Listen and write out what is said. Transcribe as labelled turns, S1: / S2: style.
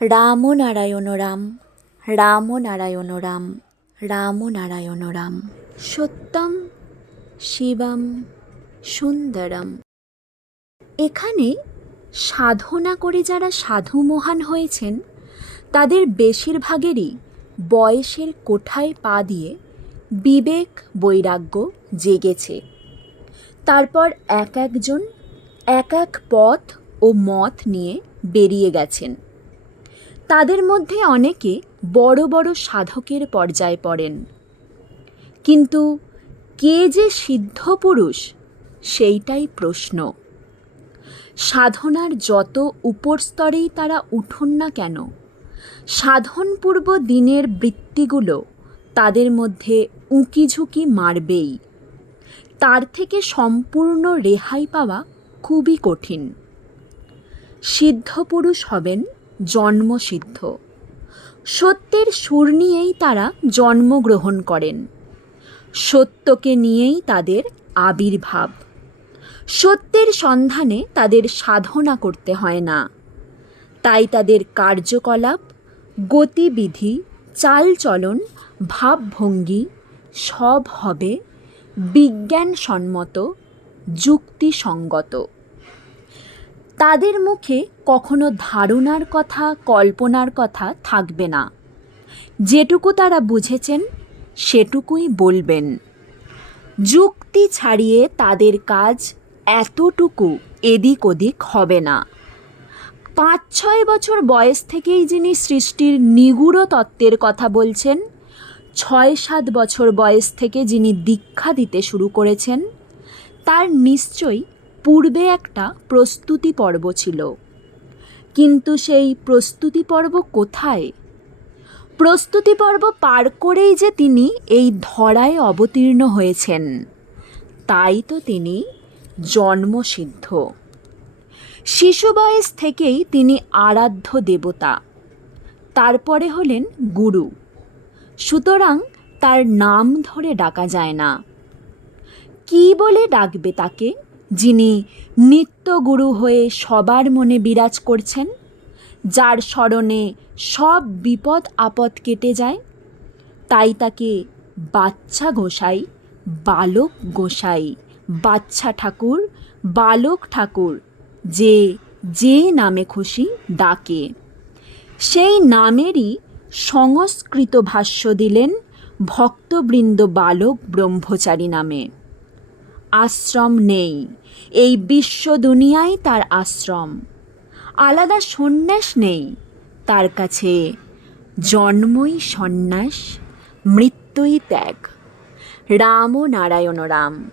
S1: রাম নারায়ণ রাম রাম নারায়ণ রাম রাম নারায়ণ রাম। সত্যম শিবম সুন্দরম। এখানে সাধনা করে যারা সাধু মহান হয়েছেন, তাদের বেশিরভাগেরই বয়সের কোঠায় পা দিয়ে বিবেক বৈরাগ্য জেগেছে। তারপর এক একজন, এক এক পথ ও মত নিয়ে বেরিয়ে গেছেন। তাদের মধ্যে অনেকে বড় বড় সাধকের পর্যায়ে পড়েন। কিন্তু কে যে সিদ্ধ পুরুষ, সেইটাই প্রশ্ন। সাধনার যত উপর স্তরেই তারা উঠুন না কেন, সাধনপূর্ব দিনের বৃত্তিগুলো তাদের মধ্যে উঁকি ঝুঁকি মারবেই। তার থেকে সম্পূর্ণ রেহাই পাওয়া খুবই কঠিন। সিদ্ধ পুরুষ হবেন জন্মসিদ্ধ। সত্যের সুর নিয়েই তারা জন্মগ্রহণ করেন। সত্যকে নিয়েই তাদের আবির্ভাব। সত্যের সন্ধানে তাদের সাধনা করতে হয় না। তাই তাদের কার্যকলাপ, গতিবিধি, চালচলন, ভাবভঙ্গি সব হবে বিজ্ঞানসম্মত, যুক্তিসঙ্গত। তাদের মুখে কখনো ধারণার কথা, কল্পনার কথা থাকবে না। যেটুকু তারা বুঝেছেন, সেটুকুই বলবেন। যুক্তি ছাড়িয়ে তাদের কাজ এতটুকু এদিক ওদিক হবে না। পাঁচ ছয় বছর বয়স থেকেই যিনি সৃষ্টির নিগূঢ় তত্ত্বের কথা বলছেন ছয় সাত বছর বয়স থেকে যিনি দীক্ষা দিতে শুরু করেছেন, তার নিশ্চয়ই পূর্বে একটা প্রস্তুতি পর্ব ছিল। কিন্তু সেই প্রস্তুতি পর্ব কোথায়? প্রস্তুতি পর্ব পার করেই যে তিনি এই ধরায় অবতীর্ণ হয়েছেন, তাই তো তিনি জন্মসিদ্ধ। শিশু বয়স থেকেই তিনি আরাধ্য দেবতা, তারপরে হলেন গুরু। সুতরাং তার নাম ধরে ডাকা যায় না। কি বলে ডাকবে তাকে? যিনি নিত্যগুরু হয়ে সবার মনে বিরাজ করছেন, যার স্মরণে সব বিপদ আপদ কেটে যায়, তাই তাকে বাচ্চা গোসাই, বালক গোসাই, বাচ্চা ঠাকুর, বালক ঠাকুর যে যে নামে খুশি ডাকে। সেই নামেরই সংস্কৃত ভাষ্য দিলেন ভক্তবৃন্দ বালক ব্রহ্মচারী নামে। আশ্রম নেই। এই বিশ্ব দুনিয়ায় তার আশ্রম। আলাদা সন্ন্যাস নেই। তার কাছে জন্মই সন্ন্যাস, মৃত্যুই ত্যাগ। রাম ও নারায়ণ রাম।